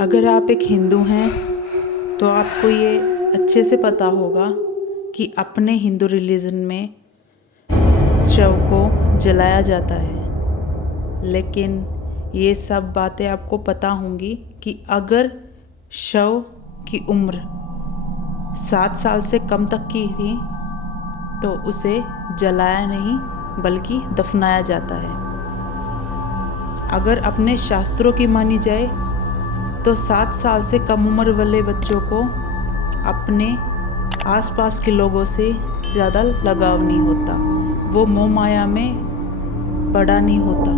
अगर आप एक हिंदू हैं तो आपको ये अच्छे से पता होगा कि अपने हिंदू रिलीजन में शव को जलाया जाता है। लेकिन ये सब बातें आपको पता होंगी कि अगर शव की उम्र 7 साल से कम तक की थी तो उसे जलाया नहीं बल्कि दफनाया जाता है। अगर अपने शास्त्रों की मानी जाए तो 7 साल से कम उम्र वाले बच्चों को अपने आसपास के लोगों से ज़्यादा लगाव नहीं होता, वो मोह माया में पड़ा नहीं होता।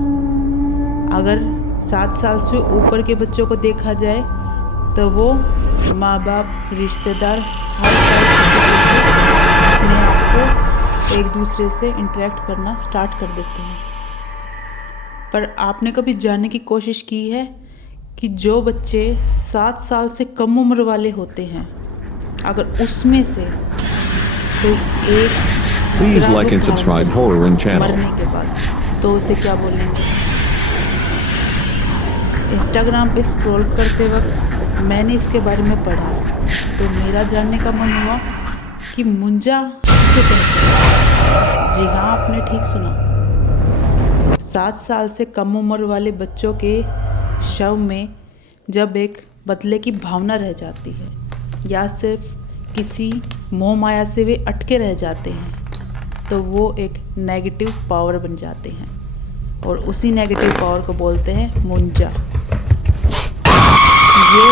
अगर 7 साल से ऊपर के बच्चों को देखा जाए तो वो माँ बाप, रिश्तेदार हर साल अपने आप को एक दूसरे से इंटरेक्ट करना स्टार्ट कर देते हैं। पर आपने कभी जानने की कोशिश की है कि जो बच्चे 7 साल से कम उम्र वाले होते हैं, अगर उसमें से कोई एक Please like and subscribe Horror and channel. मरने के बाद तो उसे क्या बोलेंगे? इंस्टाग्राम पे स्क्रॉल करते वक्त मैंने इसके बारे में पढ़ा तो मेरा जानने का मन हुआ कि मुंजा किसे कहते हैं। जी हाँ, आपने ठीक सुना। 7 साल से कम उम्र वाले बच्चों के शव में जब एक बदले की भावना रह जाती है या सिर्फ किसी मोह माया से वे अटके रह जाते हैं तो वो एक नेगेटिव पावर बन जाते हैं और उसी नेगेटिव पावर को बोलते हैं मुंजा। ये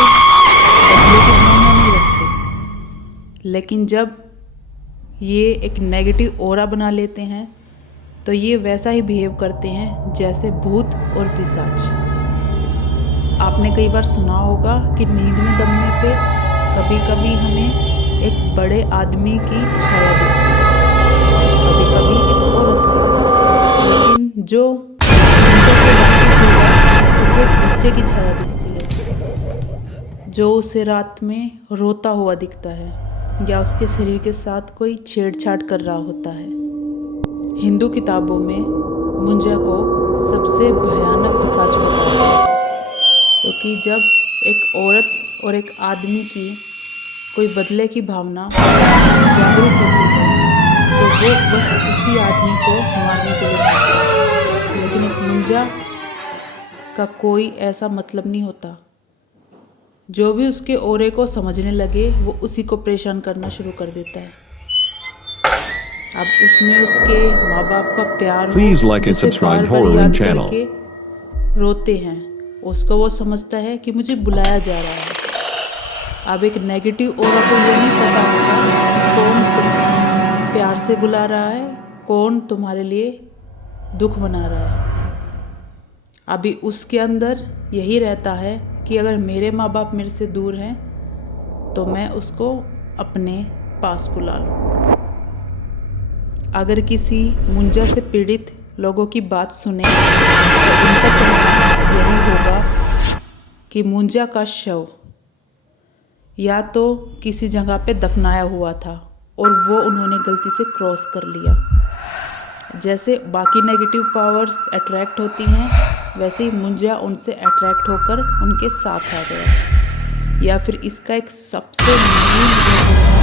बदले की भावना नहीं रखते, लेकिन जब ये एक नेगेटिव ऑरा बना लेते हैं तो ये वैसा ही बिहेव करते हैं जैसे भूत और पिशाच। आपने कई बार सुना होगा कि नींद में दबने पे कभी कभी हमें एक बड़े आदमी की छाया दिखती है, कभी कभी एक औरत की, लेकिन जो से वाकिफ होगा उसे एक बच्चे की छाया दिखती है जो उसे रात में रोता हुआ दिखता है या उसके शरीर के साथ कोई छेड़छाड़ कर रहा होता है। हिंदू किताबों में मुंजा को सबसे भयानक पिशाच बताया गया है, क्योंकि जब एक औरत और एक आदमी की कोई बदले की भावना जागरूक होती है तो वो बस उसी आदमी को मारने के लिए भागता है। लेकिन एक मुंजा का कोई ऐसा मतलब नहीं होता। जो भी उसके औरे को समझने लगे वो उसी को परेशान करना शुरू कर देता है। अब उसमें उसके माँ बाप का प्यार Please like and subscribe Horror and channel. करके रोते हैं, उसको वो समझता है कि मुझे बुलाया जा रहा है। अब एक नेगेटिव औरा को ये नहीं पता होता कौन तुम्हें प्यार से बुला रहा है, कौन तुम्हारे लिए दुख बना रहा है। अभी उसके अंदर यही रहता है कि अगर मेरे माँ बाप मेरे से दूर हैं तो मैं उसको अपने पास बुला लूँ। अगर किसी मुंजा से पीड़ित लोगों की बात सुने तो उनका कहना यही होगा कि मुंजा का शव या तो किसी जगह पे दफनाया हुआ था और वो उन्होंने गलती से क्रॉस कर लिया। जैसे बाकी नेगेटिव पावर्स अट्रैक्ट होती हैं वैसे ही मुंजा उनसे अट्रैक्ट होकर उनके साथ आ गया। या फिर इसका एक सबसे मेन रीज़न है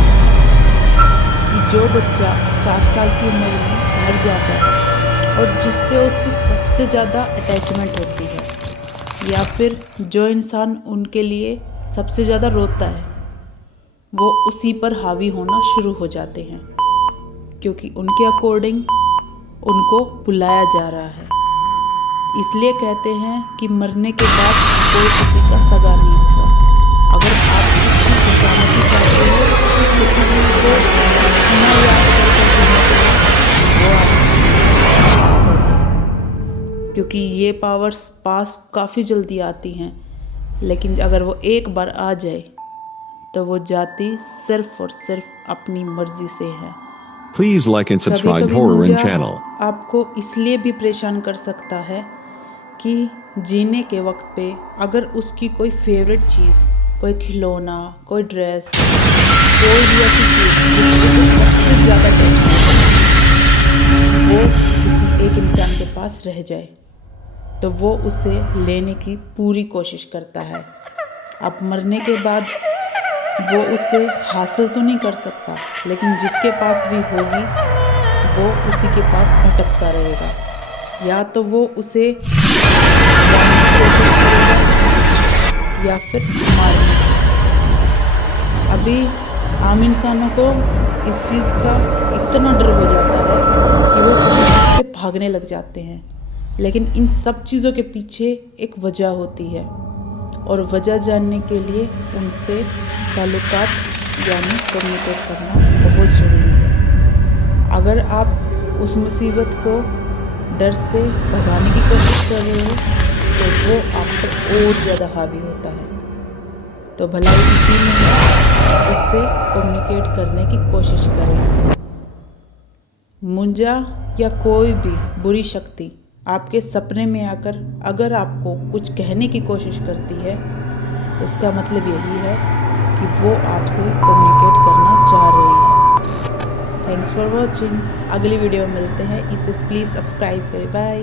कि जो बच्चा 7 साल की उम्र में मर जाता है और जिससे उसकी सबसे ज़्यादा अटैचमेंट होती है या फिर जो इंसान उनके लिए सबसे ज़्यादा रोता है वो उसी पर हावी होना शुरू हो जाते हैं, क्योंकि उनके अकॉर्डिंग उनको बुलाया जा रहा है। इसलिए कहते हैं कि मरने के बाद कोई किसी का सगा नहीं होता। अगर आप इसकी खुशामदी चाहते हो तो किसी को न याद करके वो आपके पास आ जाए, क्योंकि ये पावर्स पास काफ़ी जल्दी आती हैं, लेकिन अगर वो एक बार आ जाए तो वो जाती सिर्फ और सिर्फ अपनी मर्जी से है। Please like and subscribe Horror and channel. आपको इसलिए भी परेशान कर सकता है कि जीने के वक्त पे अगर उसकी कोई फेवरेट चीज़, कोई खिलौना, कोई ड्रेस, कोई भी ऐसी चीज़ जिसको सबसे ज़्यादा अटैचमेंट वो किसी एक इंसान के पास रह जाए तो वो उसे लेने की पूरी कोशिश करता है अब मरने के बाद वो उसे हासिल तो नहीं कर सकता, लेकिन जिसके पास भी होगी वो उसी के पास भटकता रहेगा। या तो वो उसे जानने की कोशिश करेगा या फिर मारने की। अभी आम इंसानों को इस चीज़ का इतना डर हो जाता है कि वो किसी चीज़ से भागने लग जाते हैं, लेकिन इन सब चीज़ों के पीछे एक वजह होती है और वजह जानने के लिए उनसे ताल्लुकात यानी कम्युनिकेट करना बहुत ज़रूरी है। अगर आप उस मुसीबत को डर से भगाने की कोशिश कर रहे हो तो वो आप पर और ज़्यादा हावी होता है। तो भलाई इसी में है, उससे कम्युनिकेट करने की कोशिश करें। मुंजा या कोई भी बुरी शक्ति आपके सपने में आकर अगर आपको कुछ कहने की कोशिश करती है, उसका मतलब यही है कि वो आपसे कम्युनिकेट करना चाह रही है। Thanks for watching. अगली वीडियो में मिलते हैं। इसे प्लीज़ सब्सक्राइब करें। बाय।